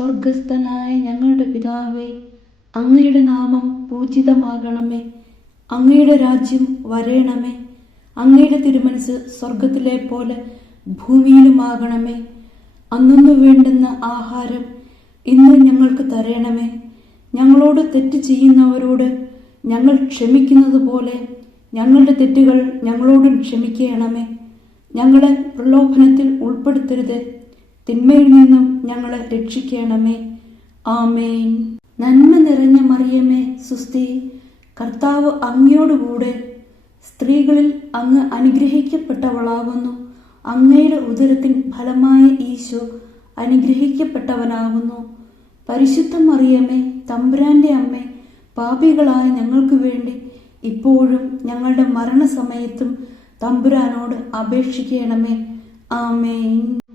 സ്വർഗസ്ഥനായ ഞങ്ങളുടെ പിതാവേ, അങ്ങയുടെ നാമം പൂജിതമാകണമേ. അങ്ങയുടെ രാജ്യം വരേണമേ. അങ്ങയുടെ തിരുമനസ് സ്വർഗത്തിലെ പോലെ ഭൂമിയിലുമാകണമേ. അന്നു വേണ്ടുന്ന ആഹാരം ഇന്ന് ഞങ്ങൾക്ക് തരണമേ. ഞങ്ങളോട് തെറ്റ് ചെയ്യുന്നവരോട് ഞങ്ങൾ ക്ഷമിക്കുന്നത് പോലെ ഞങ്ങളുടെ തെറ്റുകൾ ഞങ്ങളോടും ക്ഷമിക്കണമേ. ഞങ്ങളെ പ്രലോഭനത്തിൽ ഉൾപ്പെടുത്തരുത്, തിന്മയിൽ നിന്നും ഞങ്ങളെ രക്ഷിക്കണമേ. ആമേൻ. നന്മ നിറഞ്ഞ മറിയമേ, സുസ്തി, കർത്താവ് അങ്ങയോടുകൂടെ സ്ത്രീകളിൽ അങ്ങ് അനുഗ്രഹിക്കപ്പെട്ടവളാകുന്നു. അങ്ങയുടെ ഉദരത്തിൻ ഫലമായ ഈശോ അനുഗ്രഹിക്കപ്പെട്ടവനാകുന്നു. പരിശുദ്ധ മറിയമേ, തമ്പുരാന്റെ അമ്മേ, പാപികളായ ഞങ്ങൾക്ക് വേണ്ടി ഇപ്പോഴും ഞങ്ങളുടെ മരണസമയത്തും തമ്പുരാനോട് അപേക്ഷിക്കണമേ. ആമേൻ.